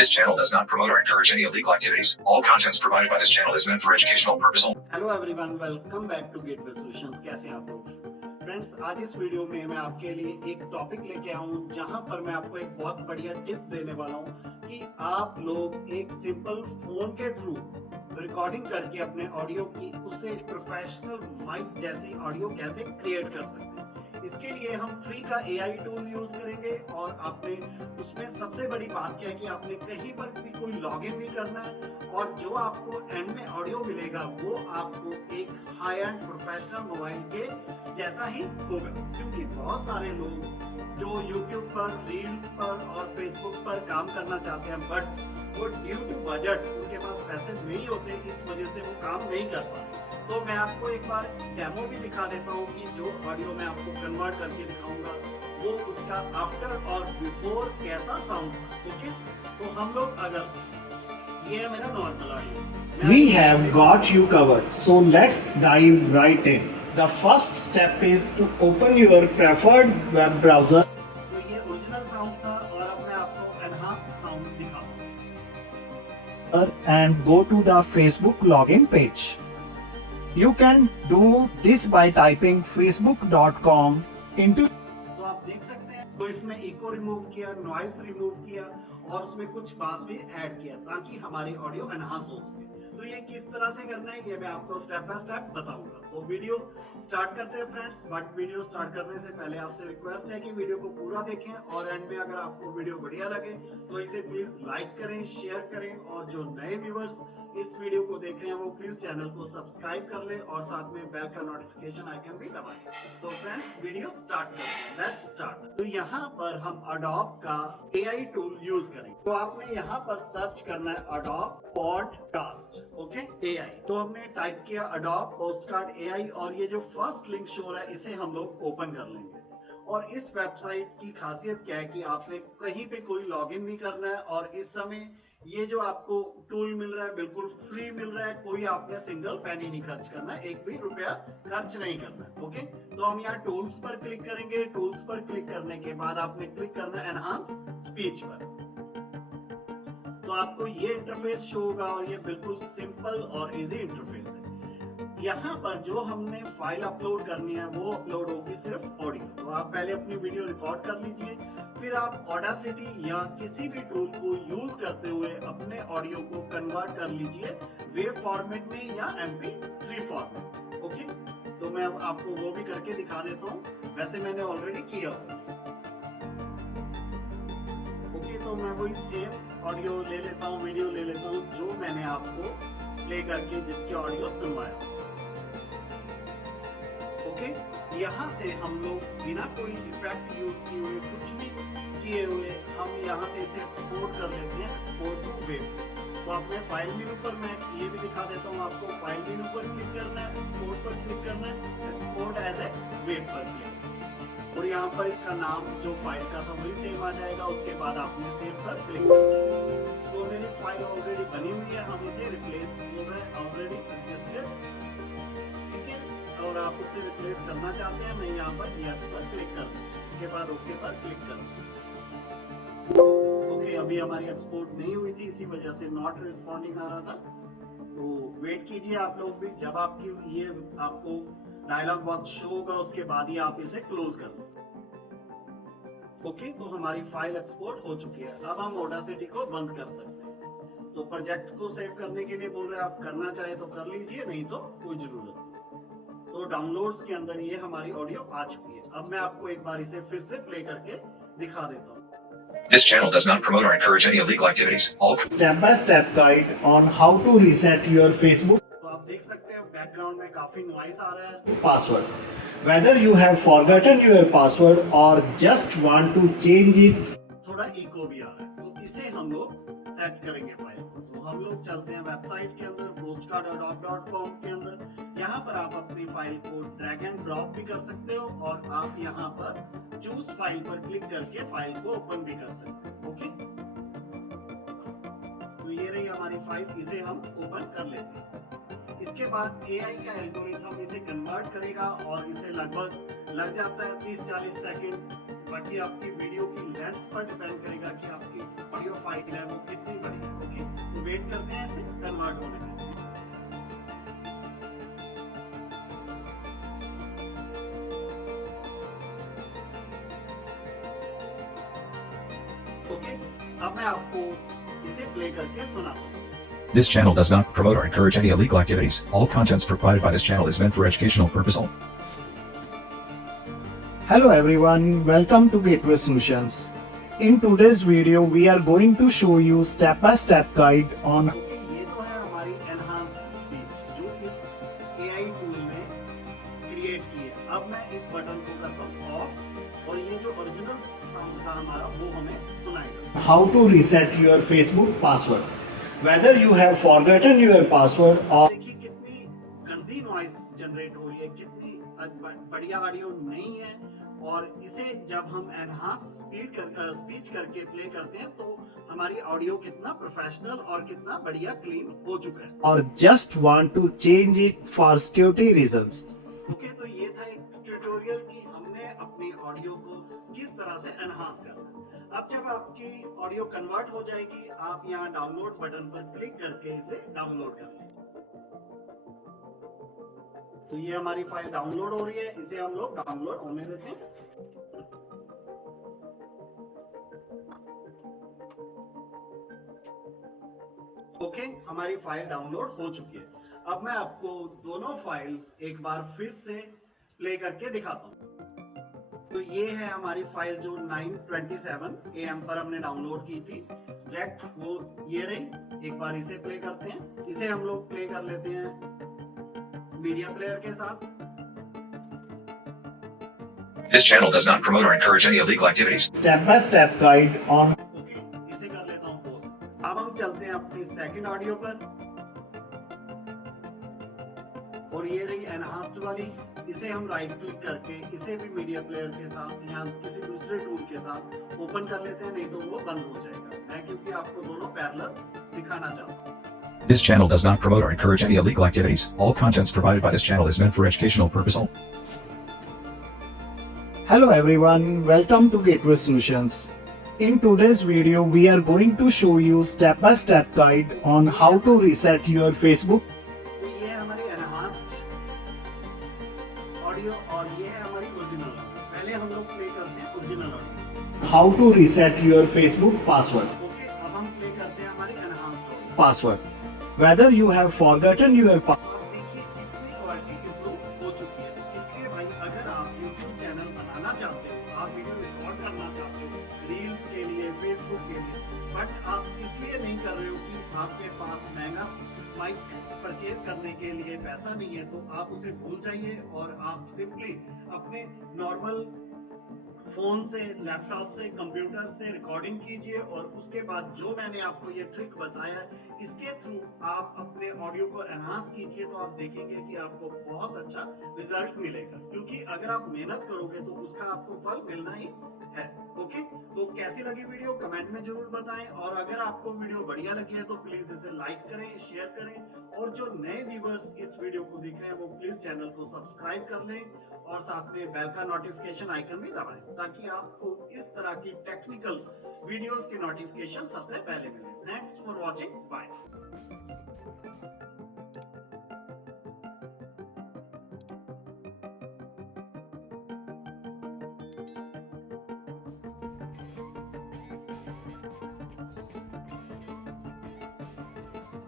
This channel does not promote or encourage any illegal activities. All contents provided by this channel is meant for educational purpose only. Hello everyone, welcome back to Gateway Solutions. कैसे हैं आप लोग friends? आज इस video में मैं आपके लिए एक टॉपिक लेके आया हूं जहां पर मैं आपको एक बहुत बढ़िया टिप देने वाला हूं कि आप लोग एक सिंपल फोन के थ्रू रिकॉर्डिंग करके अपने ऑडियो की उससे प्रोफेशनल माइक जैसी ऑडियो कैसे क्रिएट कर सकते हैं। इसके लिए हम फ्री का एआई टूल यूज करेंगे और आपने उसमें सबसे बड़ी बात क्या है कि आपने कहीं पर भी कोई लॉगिन नहीं करना है और जो आपको एंड में ऑडियो मिलेगा वो आपको एक हाई एंड प्रोफेशनल मोबाइल के जैसा ही होगा। क्योंकि बहुत सारे लोग जो यूट्यूब पर, रील्स पर और फेसबुक पर काम करना चाहते हैं बट वो ड्यू टू बजट उनके पास पैसे नहीं होते, इस वजह से वो काम नहीं कर पा रहे। तो मैं आपको एक बार डेमो भी दिखा देता हूँ कि जो ऑडियो मैं आपको कन्वर्ट करके दिखाऊंगा वो उसका आफ्टर और बिफोर कैसा साउंड था। ओके, तो हम लोग अगर ये है मेरा normal audio, We have got you covered. So let's dive right in. The first step is to open your preferred web browser तो ये ओरिजिनल साउंड था और अब मैं आपको एनहांस साउंड दिखाऊंगा। and go to the Facebook login page. You can do this by typing facebook.com into तो आप देख सकते हैं, तो इसमें इको रिमूव किया, नॉइस रिमूव किया और उसमें कुछ बास भी ऐड किया ताकि हमारी ऑडियो एनहांस हो सके। तो ये किस तरह से करना है ये मैं आपको स्टेप बाय स्टेप बताऊंगा। तो वीडियो स्टार्ट करते हैं फ्रेंड्स, बट वीडियो स्टार्ट करने से पहले आपसे रिक्वेस्ट है कि वीडियो को पूरा देखें और एंड में अगर आपको वीडियो बढ़िया लगे तो इसे प्लीज लाइक करें, शेयर करें और जो नए व्यूअर्स इस वीडियो को देख रहे हैं वो प्लीज चैनल को सब्सक्राइब कर ले और साथ में बेल का नोटिफिकेशन आइकन भी दबाएं। तो फ्रेंड्स वीडियो स्टार्ट करते हैं, लेट्स स्टार्ट। तो यहाँ पर हम अडोब का एआई टूल यूज करेंगे। तो आपने यहाँ पर सर्च करना है अडोब पॉडकास्ट, ओके एआई। तो हमने टाइप किया अडोब पोस्टकार्ड एआई और ये जो फर्स्ट लिंक शो है इसे हम लोग ओपन कर लेंगे। और इस वेबसाइट की खासियत क्या है कि आपने कहीं पे कोई लॉगिन नहीं करना है और इस समय ये जो आपको टूल मिल रहा है बिल्कुल फ्री मिल रहा है, कोई आपने सिंगल पैनी नहीं खर्च करना है, एक भी रुपया खर्च नहीं करना है। ओके, तो हम यहाँ टूल्स पर क्लिक करेंगे। टूल्स पर क्लिक करने के बाद आपने क्लिक करना है एनहांस स्पीच पर। तो आपको ये इंटरफेस शो होगा और ये बिल्कुल सिंपल और इजी इंटरफेस है। यहाँ पर जो हमने फाइल अपलोड करनी है वो अपलोड होगी सिर्फ ऑडियो। तो आप पहले अपनी वीडियो रिकॉर्ड कर लीजिए, फिर आप ऑडासिटी या किसी भी टूल को यूज करते हुए अपने ऑडियो को कन्वर्ट कर लीजिए वेव फॉर्मेट में या MP3 फॉर्मेट। ओके, तो मैं अब आपको वो भी करके दिखा देता हूँ, वैसे मैंने ऑलरेडी किया हुआ। ओके, तो मैं वही सेम ऑडियो ले लेता हूँ, वीडियो ले लेता हूँ जो मैंने आपको प्ले करके जिसकी ऑडियो सुनवाया। ओके, यहाँ से हम लोग बिना कोई इफेक्ट यूज किए हुए, कुछ भी किए हुए, हम यहाँ से इसे एक्सपोर्ट कर लेते हैं, एक्सपोर्ट टू वेब। तो अपने फाइल मेनू पर मैं ये भी दिखा देता हूँ आपको, फाइल मेनू पर क्लिक करना है, एक्सपोर्ट पर क्लिक करना है, एक्सपोर्ट एज ए वेब पर क्लिक और यहाँ पर इसका नाम जो फाइल का था वही सेम आ जाएगा। उसके बाद आपने सेव पर क्लिक करना। तो मेरी फाइल ऑलरेडी बनी हुई है, हम इसे रिप्लेस ऑलरेडी एडजस्टेड, ठीक है, और आप उसे रिप्लेस करना चाहते हैं, मैं यहाँ पर यस पर क्लिक कर दूँ, उसके बाद ओके पर क्लिक कर दूँ। ओके, अभी हमारी एक्सपोर्ट नहीं हुई थी, इसी वजह से नॉट रिस्पॉन्डिंग आ रहा था। तो वेट कीजिए आप लोग भी, जब आपकी ये आपको डायलॉग बॉक्स शो होगा उसके बाद ही आप इसे क्लोज कर लो। ओके, तो हमारी फाइल एक्सपोर्ट हो चुकी है। अब हम ऑडासिटी को बंद कर सकते हैं। तो प्रोजेक्ट को सेव करने के लिए बोल रहे हैं, आप करना चाहे तो कर लीजिए, नहीं तो कोई जरूरत नहीं। तो डाउनलोड्स के अंदर ये हमारी ऑडियो आ चुकी है। अब मैं आपको एक बार इसे फिर से प्ले करके दिखा देता हूँ। This channel does not promote or encourage any illegal activities. All step-by-step guide on how to reset your Facebook तो आप देख सकते हैं बैकग्राउंड में काफी नॉइस आ रहा है। password. Whether you have forgotten your password or just want to change it, थोड़ा इको भी आ रहा है, तो इसे हम लोग सेट करेंगे फाइल को। तो हम लोग चलते हैं वेबसाइट के अंदर, postcard.adobe.com के अंदर। यहाँ पर आप अपनी फाइल को ड्रैग एंड ड्रॉप भी कर सकते हो और आप यहाँ पर चूज फाइल पर क्लिक करके फाइल को ओपन भी कर सकते हो। ओके, तो ये रही हमारी फाइल, इसे हम ओपन कर लेते हैं। इसके बाद एआई का एल्गोरिथम इसे कन्वर्ट करेगा और इसे लगभग लग जाता है 30-40 सेकंड बाकी आपकी वीडियो की लेंथ पर डिपेंड करेगा कि आपकी ऑडियो फाइल है वो कितनी बड़ी है। ओके, तो वेट करते हैं इसे कन्वर्ट होने में। ओके, अब मैं आपको इसे प्ले करके सुनाता हूँ। This channel does not promote or encourage any illegal activities. All contents provided by this channel is meant for educational purposes. Hello everyone, welcome to Gateway Solutions. In today's video, we are going to show you step-by-step guide on okay, ये तो है हमारी enhanced speech जो इस AI tool में create की है। अब मैं इस बटन को करता हूँ ऑफ और ये जो ओरिजिनल साउंड था हमारा वो हमें सुनाएगा। how to reset your Facebook password. Whether you have forgotten your password or देखिए कितनी गंदी नॉइज जनरेट हो रही है, कितनी बढ़िया ऑडियो नहीं है। और इसे जब हम एनहांस स्पीच करके प्ले करते हैं तो हमारी ऑडियो कितना प्रोफेशनल और कितना बढ़िया क्लीन हो चुका है। or just want to change it for security reasons. Okay, तो ये था एक ट्यूटोरियल कि हमने अपनी ऑडियो को किस तरह से एनहांस करना है। अब जब आपकी ऑडियो कन्वर्ट हो जाएगी, आप यहाँ डाउनलोड बटन पर क्लिक करके इसे डाउनलोड कर लें। तो ये हमारी फाइल डाउनलोड हो रही है, इसे हम लोग डाउनलोड होने देते हैं। ओके, हमारी फाइल डाउनलोड हो चुकी है। अब मैं आपको दोनों फाइल्स एक बार फिर से प्ले करके दिखाता हूँ। तो ये है हमारी फाइल जो 9:27 AM पर हमने डाउनलोड की थी डायरेक्ट, वो ये रही। एक बार इसे प्ले करते हैं। इसे हम लोग प्ले कर लेते हैं मीडिया प्लेयर के साथ। This channel does not promote or encourage any illegal activities. Step-by-step guide on okay, इसे कर लेता हूँ पॉज। अब हम चलते हैं अपनी सेकंड ऑडियो पर और ये रही एनहांस्ड वाली। इसे हम राइट क्लिक करके इसे भी मीडिया प्लेयर के साथ या किसी दूसरे टूल के साथ ओपन कर लेते हैं, नहीं तो वो बंद हो जाएगा। मैं क्योंकि आपको दोनों पैरेलल दिखाना चाहता हूँ। This channel does not promote or encourage any illegal activities. All contents provided by this channel is meant for educational purposes. Hello everyone, welcome to Gateway Solutions. In today's video, we are going to show you step-by-step guide on how to reset your Facebook. तो ये है हमारी enhanced audio और ये है हमारी original. पहले हम लोग प्ले करते हैं original audio. How to reset your Facebook password. Okay, अब हम प्ले करते हैं हमारी enhanced audio. Password. Whether you have forgotten your password. आप देखिए कितनी क्वालिटी इंप्रूव हो चुकी है। इसलिए भाई अगर आप YouTube चैनल बनाना चाहते हो, आप वीडियो रिकॉर्ड करना चाहते हो रील्स के लिए, फेसबुक के लिए, बट आप इसलिए नहीं कर रहे हो कि आपके पास महंगा माइक परचेज करने के लिए पैसा नहीं है, तो आप उसे भूल जाइए और आप सिंपली अपने नॉर्मल फोन से, लैपटॉप से, कंप्यूटर से रिकॉर्डिंग कीजिए और उसके बाद जो मैंने आपको ये ट्रिक बताया इसके थ्रू आप अपने ऑडियो को एनहांस कीजिए, तो आप देखेंगे कि आपको बहुत अच्छा रिजल्ट मिलेगा। क्योंकि अगर आप मेहनत करोगे तो उसका आपको फल मिलना ही है। ओके, तो कैसी लगी वीडियो कमेंट में जरूर बताएं और अगर आपको वीडियो बढ़िया लगी है तो प्लीज इसे लाइक करें, शेयर करें और जो नए व्यूवर्स इस वीडियो को देख रहे हैं वो प्लीज चैनल को सब्सक्राइब कर लें और साथ में बेल का नोटिफिकेशन आइकन भी दबाएं ताकि आपको इस तरह की टेक्निकल वीडियोस के नोटिफिकेशन सबसे पहले मिले। Thanks for watching, bye.